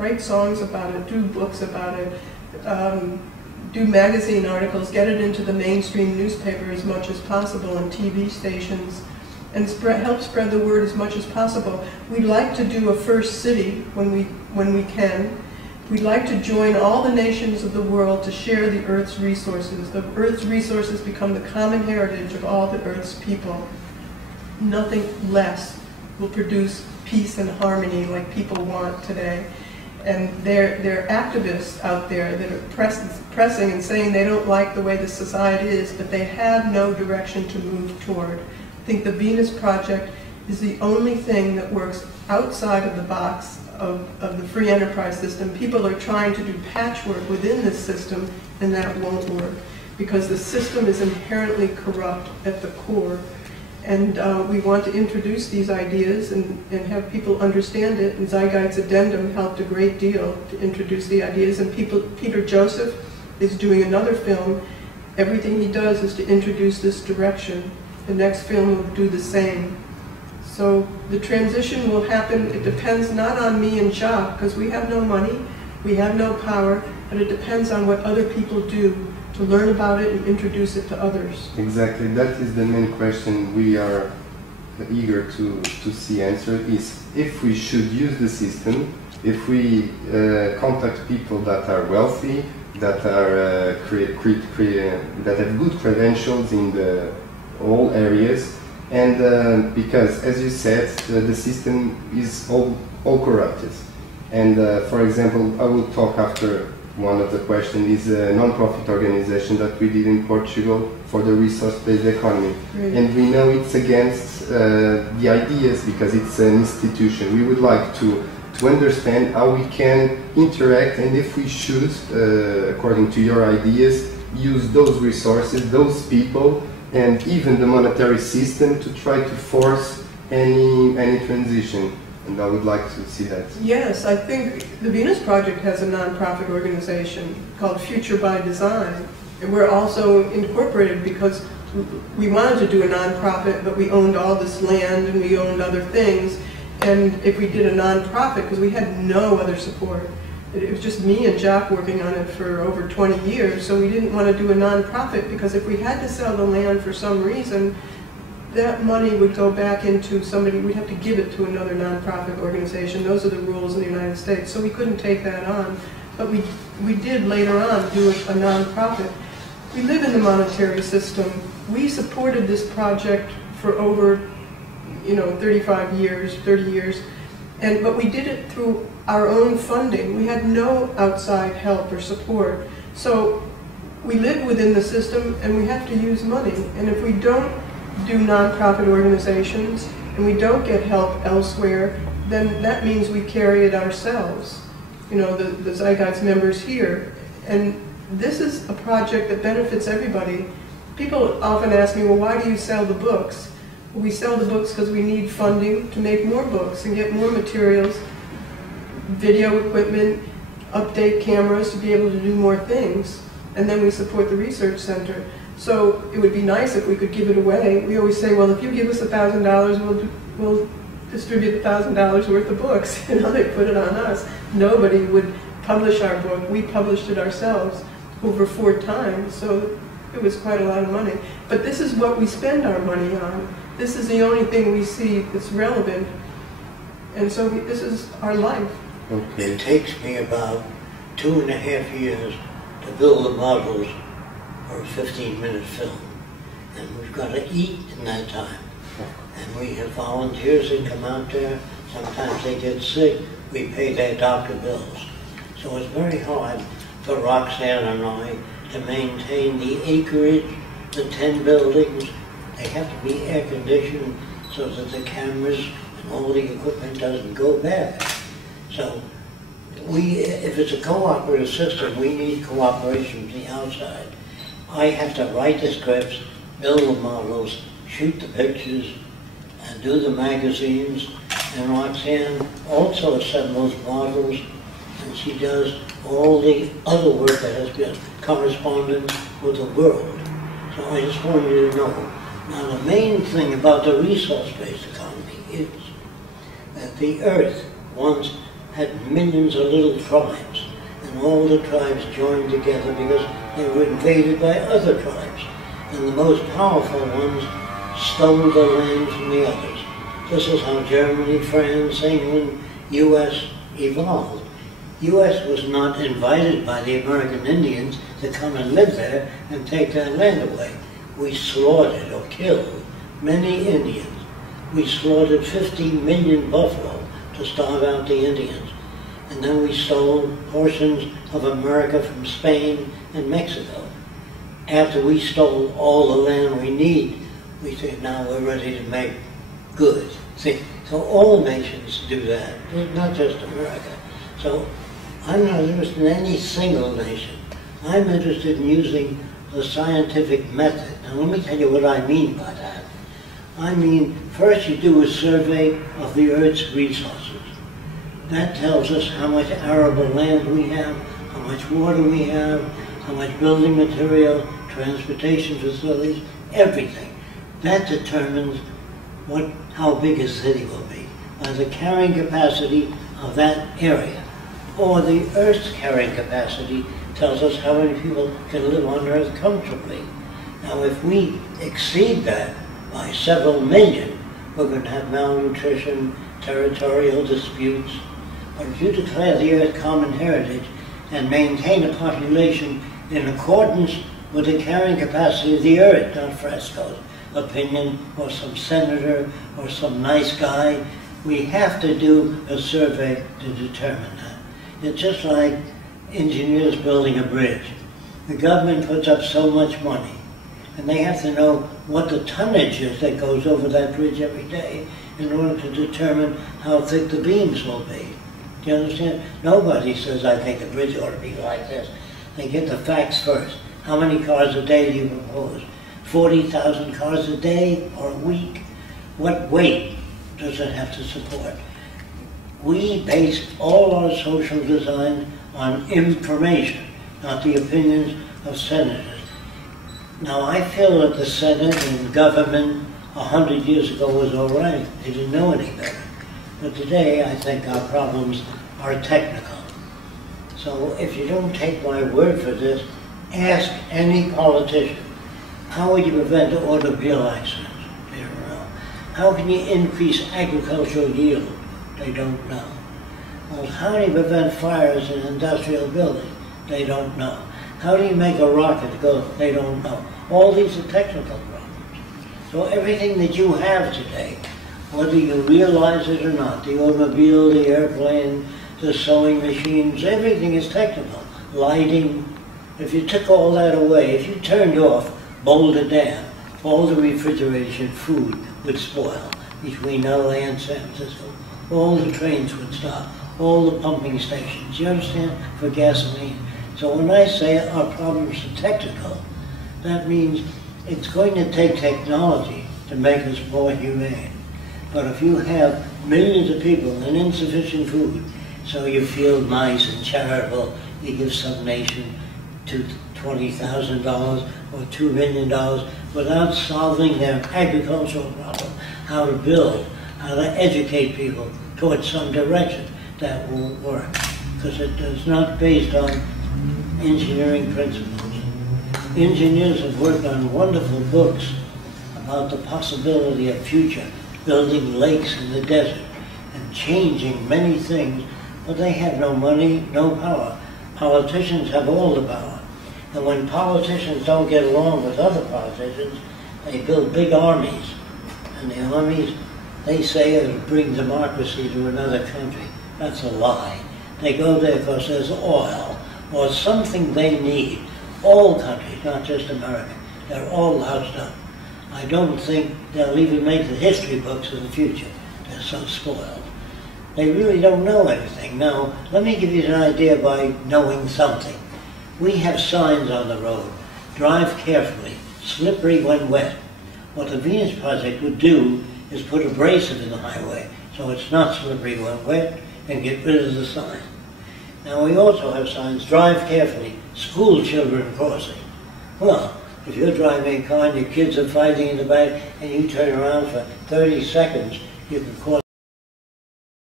write songs about it, do books about it, do magazine articles, get it into the mainstream newspaper as much as possible and TV stations, and help spread the word as much as possible. We'd like to do a first city when we can. We'd like to join all the nations of the world to share the Earth's resources. The Earth's resources become the common heritage of all the Earth's people. Nothing less will produce peace and harmony like people want today. And there are activists out there that are pressing and saying they don't like the way the society is, but they have no direction to move toward. I think the Venus Project is the only thing that works outside of the box of the free enterprise system. People are trying to do patchwork within this system, and that won't work, because the system is inherently corrupt at the core. And we want to introduce these ideas and have people understand it, and Zeitgeist Addendum helped a great deal to introduce the ideas, and Peter Joseph is doing another film. Everything he does is to introduce this direction. The next film will do the same. So the transition will happen. It depends not on me and Jacque, because we have no money, we have no power, but it depends on what other people do to learn about it and introduce it to others. Exactly, that is the main question we are eager to see answered, is if we should use the system, if we contact people that are wealthy, that are that have good credentials in all areas, and because, as you said, the system is all corrupted. And for example, I will talk after one of the questions, is a non-profit organization that we did in Portugal for the resource-based economy. Really? And we know it's against the ideas, because it's an institution. We would like to understand how we can interact, and if we should, according to your ideas, use those resources, those people, and even the monetary system to try to force any transition. And I would like to see that. Yes, I think the Venus Project has a non-profit organization called Future by Design, and we're also incorporated because we wanted to do a non-profit, but we owned all this land and we owned other things. And if we did a non-profit, because we had no other support, it was just me and Jacque working on it for over 20 years, so we didn't want to do a non-profit, because if we had to sell the land for some reason, that money would go back into somebody, we'd have to give it to another non-profit organization. Those are the rules in the United States, so we couldn't take that on. But we did later on do a non-profit. We live in the monetary system. We supported this project for over 35 years, 30 years, but we did it through our own funding. We had no outside help or support. So we live within the system and we have to use money. And if we don't do non-profit organizations and we don't get help elsewhere, then that means we carry it ourselves. The Zeitgeist members here. And this is a project that benefits everybody. People often ask me, well, why do you sell the books? Well, we sell the books because we need funding to make more books and get more materials, video equipment, update cameras to be able to do more things. And then we support the research center. So it would be nice if we could give it away. We always say, well, if you give us $1,000, we'll distribute $1,000 worth of books. They put it on us. Nobody would publish our book. We published it ourselves over 4 times, so it was quite a lot of money. But this is what we spend our money on. This is the only thing we see that's relevant. And so this is our life. Okay. It takes me about 2.5 years to build the models for a 15-minute film. And we've got to eat in that time. And we have volunteers that come out there. Sometimes they get sick. We pay their doctor bills. So it's very hard for Roxanne and I to maintain the acreage, the 10 buildings. They have to be air conditioned so that the cameras and all the equipment doesn't go bad. So if it's a cooperative system, we need cooperation from the outside. I have to write the scripts, build the models, shoot the pictures, and do the magazines. And Roxanne also assembles models, and she does all the other work that has been correspondence with the world. So I just want you to know. Now the main thing about the resource-based economy is that the Earth wants had millions of little tribes, and all the tribes joined together because they were invaded by other tribes, and the most powerful ones stole the land from the others. This is how Germany, France, England, U.S. evolved. U.S. was not invited by the American Indians to come and live there and take their land away. We slaughtered or killed many Indians. We slaughtered 50 million buffalo to starve out the Indians. And then we stole portions of America from Spain and Mexico. After we stole all the land we need, we said, now we're ready to make goods. See, so all nations do that, not just America. So I'm not interested in any single nation. I'm interested in using the scientific method. Now let me tell you what I mean by that. I mean, first you do a survey of the Earth's resources. That tells us how much arable land we have, how much water we have, how much building material, transportation facilities, everything. That determines how big a city will be by the carrying capacity of that area. Or the Earth's carrying capacity tells us how many people can live on Earth comfortably. Now if we exceed that by several million, we're going to have malnutrition, territorial disputes. But if you declare the Earth common heritage and maintain a population in accordance with the carrying capacity of the Earth, not Fresco's opinion or some senator or some nice guy, we have to do a survey to determine that. It's just like engineers building a bridge. The government puts up so much money, and they have to know what the tonnage is that goes over that bridge every day in order to determine how thick the beams will be. Do you understand? Nobody says, I think a bridge ought to be like this. They get the facts first. How many cars a day do you propose? 40,000 cars a day or a week? What weight does it have to support? We base all our social design on information, not the opinions of senators. Now I feel that the Senate and government 100 years ago was all right. They didn't know any better. But today I think our problems are technical. So if you don't take my word for this, ask any politician, how would you prevent automobile accidents? They don't know. How can you increase agricultural yield? They don't know. Well, how do you prevent fires in industrial buildings? They don't know. How do you make a rocket go? They don't know. All these are technical problems. So everything that you have today, whether you realize it or not, the automobile, the airplane, the sewing machines, everything is technical. Lighting, if you took all that away, if you turned off Boulder Dam, all the refrigeration food would spoil between LA and San Francisco. All the trains would stop, all the pumping stations, you understand, for gasoline. So when I say our problems are technical, that means it's going to take technology to make us more humane. But if you have millions of people and insufficient food, so you feel nice and charitable, you give some nation $20,000 or $2 million without solving their agricultural problem, how to build, how to educate people towards some direction, that won't work. Because it is not based on engineering principles. Engineers have worked on wonderful books about the possibility of future, building lakes in the desert and changing many things, but they have no money, no power. Politicians have all the power. And when politicians don't get along with other politicians, they build big armies. And the armies, they say it'll bring democracy to another country. That's a lie. They go there because there's oil or something they need. All countries, not just America, they're all loused up. I don't think they'll even make the history books of the future. They're so spoiled. They really don't know anything. Now, let me give you an idea by knowing something. We have signs on the road. Drive carefully, slippery when wet. What the Venus Project would do is put abrasive in the highway so it's not slippery when wet and get rid of the sign. Now we also have signs, drive carefully, school children crossing. Well, if you're driving a car and your kids are fighting in the back and you turn around for 30 seconds, you can cross